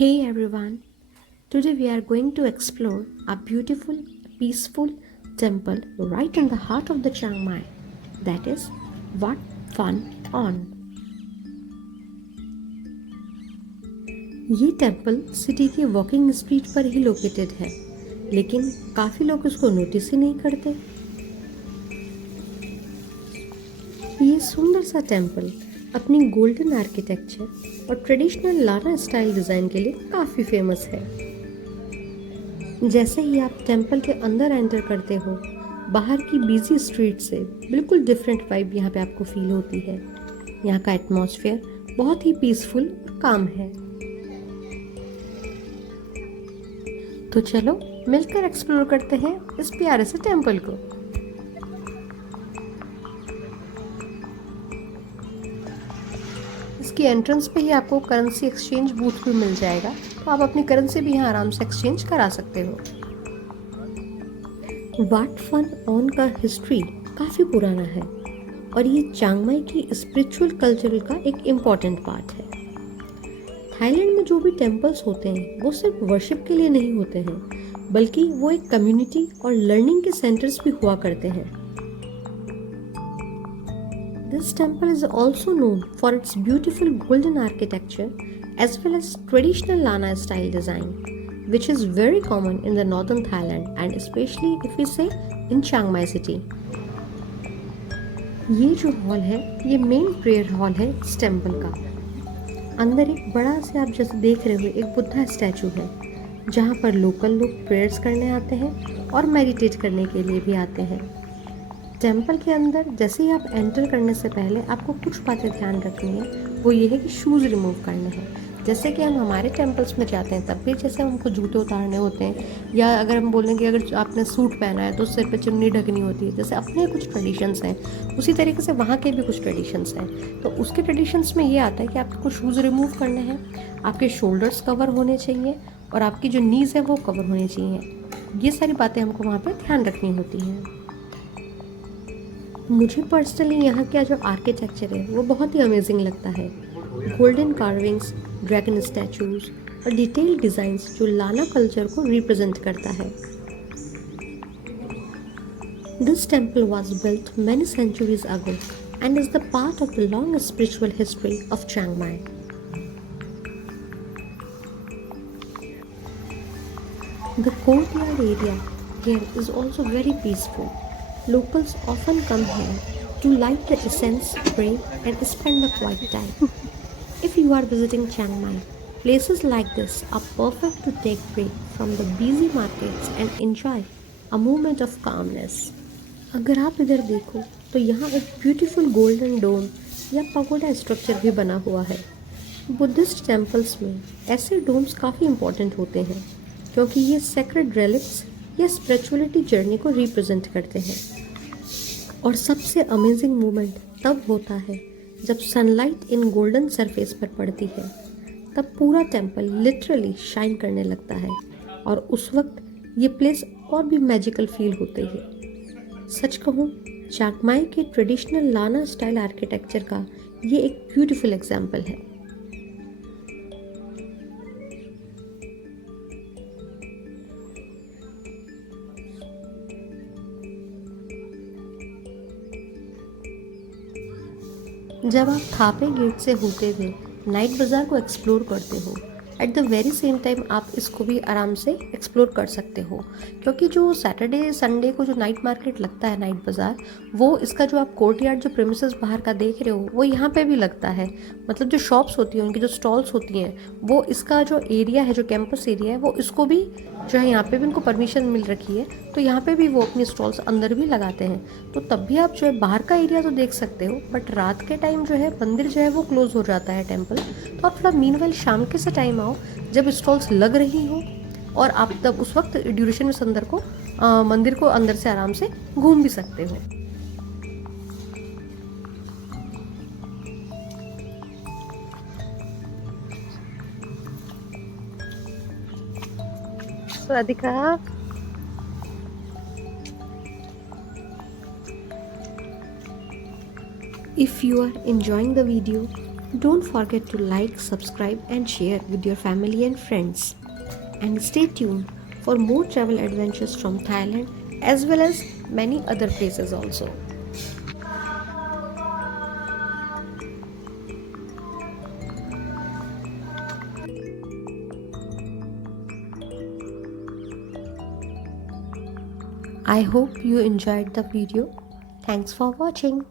Hey everyone, today we are going to explore a beautiful, peaceful temple right in the heart of the Chiang Mai. That is Wat Phan On. ये temple city की walking street पर ही located है, लेकिन काफ़ी लोग इसको notice ही नहीं करते। ये सुंदर सा टेम्पल अपनी गोल्डन आर्किटेक्चर और ट्रेडिशनल लाना स्टाइल डिज़ाइन के लिए काफ़ी फेमस है। जैसे ही आप टेम्पल के अंदर एंटर करते हो, बाहर की बिजी स्ट्रीट से बिल्कुल डिफरेंट वाइब यहाँ पे आपको फील होती है। यहाँ का एटमॉस्फेयर बहुत ही पीसफुल और काम है। तो चलो मिलकर एक्सप्लोर करते हैं इस प्यारे से टेम्पल को। इसकी एंट्रेंस पे ही आपको करेंसी एक्सचेंज बूथ भी मिल जाएगा, तो आप अपनी करेंसी भी यहाँ आराम से एक्सचेंज करा सकते हो। वाट फन ऑन का हिस्ट्री काफ़ी पुराना है और ये चियांग माई की स्पिरिचुअल कल्चर का एक इम्पॉर्टेंट पार्ट है। थाईलैंड में जो भी टेम्पल्स होते हैं वो सिर्फ वर्शिप के लिए नहीं होते हैं, बल्कि वो एक कम्युनिटी और लर्निंग के सेंटर्स भी हुआ करते हैं। This temple is also known for its beautiful golden architecture as well as traditional Lana style design, which is very common in the northern Thailand and especially if we say in Chiang Mai city. ये जो hall है ये main prayer hall है इस temple का। अंदर एक बड़ा से आप जैसे देख रहे हो एक बुद्धा स्टैचू है, जहाँ पर लोकल लोग प्रेयर्स करने आते हैं और मेडिटेट करने के लिए भी आते हैं। टेम्पल के अंदर जैसे ही आप एंटर करने से पहले आपको कुछ बातें ध्यान रखनी है, वो ये है कि शूज़ रिमूव करने हैं। जैसे कि हम हमारे टेम्पल्स में जाते हैं तब भी जैसे हमको जूते उतारने होते हैं, या अगर हम बोलें कि अगर आपने सूट पहना है तो सिर पे चुन्नी ढकनी होती है, जैसे अपने कुछ ट्रेडिशंस हैं उसी तरीके से वहाँ के भी कुछ ट्रेडिशंस हैं। तो उसके ट्रेडिशंस में ये आता है कि आपको शूज़ रिमूव करने हैं, आपके शोल्डर्स कवर होने चाहिए और आपकी जो नीज़ है वो कवर होनी चाहिए। ये सारी बातें हमको वहाँ पर ध्यान रखनी होती हैं। मुझे पर्सनली यहाँ का जो आर्किटेक्चर है वो बहुत ही अमेजिंग लगता है। गोल्डन कार्विंग्स, ड्रैगन स्टैचूज और डिटेल्ड डिज़ाइंस जो लाना कल्चर को रिप्रेजेंट करता है। This temple was built many centuries ago and is the part of the long spiritual history of Chiang Mai. The courtyard area here is also very peaceful. Locals often come here to light the incense, pray, and spend a quiet time. If you are visiting Chiang Mai, places like this are perfect to take break from the busy markets and enjoy a moment of calmness. अगर आप इधर देखो तो यहाँ एक beautiful golden डोम या pagoda structure भी बना हुआ है। बुद्धिस्ट टेम्पल्स में ऐसे डोम्स काफ़ी इम्पोर्टेंट होते हैं क्योंकि ये सेक्रेड रेलिक्स या स्पिरिचुअलिटी जर्नी को रिप्रेजेंट करते हैं। और सबसे अमेजिंग मोमेंट तब होता है जब सनलाइट इन गोल्डन सरफेस पर पड़ती है, तब पूरा टेम्पल लिटरली शाइन करने लगता है और उस वक्त ये प्लेस और भी मैजिकल फील होते हैं। सच कहूँ, चियांग माई के ट्रेडिशनल लाना स्टाइल आर्किटेक्चर का ये एक ब्यूटीफुल एग्जाम्पल है। जब आप थापे गेट से होते हुए नाइट बाज़ार को एक्सप्लोर करते हो, at the very same time आप इसको भी आराम से एक्सप्लोर कर सकते हो, क्योंकि जो सैटरडे संडे को जो नाइट मार्केट लगता है, नाइट बाज़ार, वो इसका जो आप कोर्टयार्ड जो प्रेमिसेस बाहर का देख रहे हो वो यहाँ पे भी लगता है। मतलब जो शॉप्स होती हैं, उनकी जो स्टॉल्स होती हैं, वो इसका जो एरिया है, जो कैंपस एरिया है, वो इसको भी जो है यहाँ पे भी उनको परमिशन मिल रखी है, तो यहाँ पे भी वो अपनी स्टॉल्स अंदर भी लगाते हैं। तो तब भी आप जो है बाहर का एरिया तो देख सकते हो, बट रात के टाइम जो है मंदिर जो है वो क्लोज हो जाता है टेम्पल। तो आप थोड़ा मीनवाइल शाम के से टाइम आओ जब स्टॉल्स लग रही हो, और आप तब उस वक्त ड्यूरेशन में मंदिर को अंदर से आराम से घूम भी सकते हो। Radhika, if you are enjoying the video, Don't forget to like, subscribe, and share with your family and friends. And stay tuned for more travel adventures from Thailand as well as many other places also. I hope you enjoyed the video. Thanks for watching.